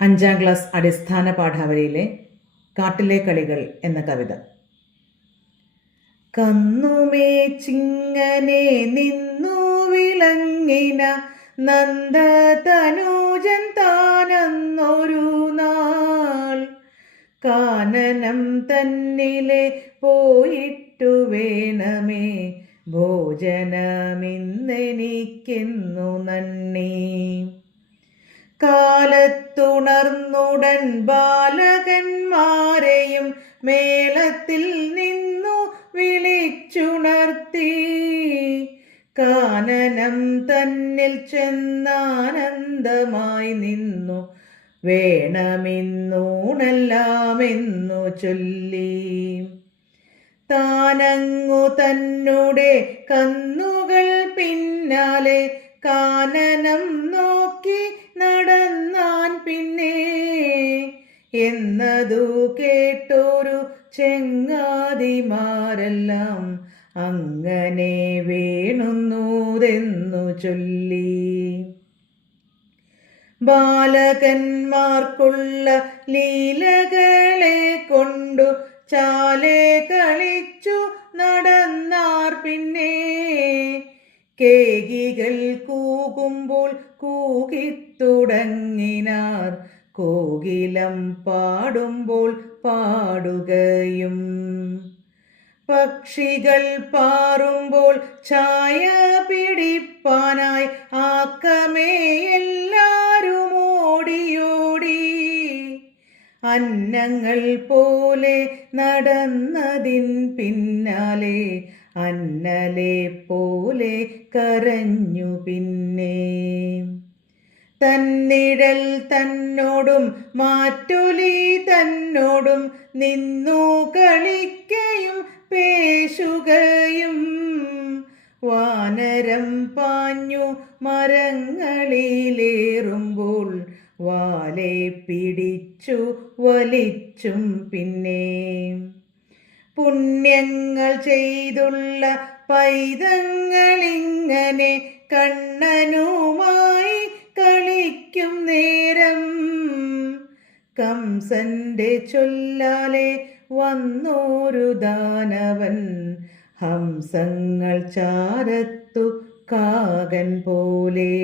അഞ്ചാം ക്ലാസ് അടിസ്ഥാന പാഠാവലിയിലെ കാട്ടിലെ കളികൾ എന്ന കവിത. കന്നുമേ ചിങ്ങനെ നിന്നു വിളങ്ങിന നന്ദ തനൂജൻ താനന്നൊരു നാൾ. കാനനം തന്നിലെ പോയിട്ടു വേണമേ ഭോജനമിന്നെനിക്കെന്നു നന്ദി. കാലത്തുണർന്നുടൻ ബാലകന്മാരെയും മേളത്തിൽ നിന്നു വിളിച്ചുണർത്തി. കാനനം തന്നിൽ ചെന്നാനന്ദമായി നിന്നു. വേണമെന്നൂണെല്ലാമെന്നു ചൊല്ലി. താനങ്ങു തന്നുടെ കന്നുകൾ പിന്നാലെ കാനനം നോക്കി എന്നതു കേട്ടൊരു ചെങ്ങാതിമാരെല്ലാം അങ്ങനെ വേണുന്നൂതെന്നു ചൊല്ലി. ബാലകന്മാർക്കുള്ള ലീലകളെ കൊണ്ടു ചാലെ കളിച്ചു നടന്നാർ പിന്നെ. കേകികൾ കൂകുമ്പോൾ കൂകിത്തുടങ്ങിനാർ കോകിലം പാടുമ്പോൾ പാടുകയും. പക്ഷികൾ പാറുമ്പോൾ ഛായ പിടിപ്പാനായി ആക്കമേ എല്ലാരും ഓടിയോടി. അന്നങ്ങൾ പോലെ നടന്നതിൻ പിന്നാലെ അന്നലെ പോലെ കരഞ്ഞു പിന്നെ. തന്നിഴൽ തന്നോടും മാറ്റുലി തന്നോടും നിന്നു കളിക്കയും പേശുകയും. വാനരം പാഞ്ഞു മരങ്ങളിലേറുമ്പോൾ വാലെ പിടിച്ചു വലിച്ചും പിന്നെ. പുണ്യങ്ങൾ ചെയ്തുള്ള പൈതങ്ങളിങ്ങനെ കണ്ണനുമായി കംസന്റെ ചൊല്ലാലെ വന്നോരു ദാനവൻ. ഹംസങ്ങൾ ചാരത്തു കാകൻ പോലെ.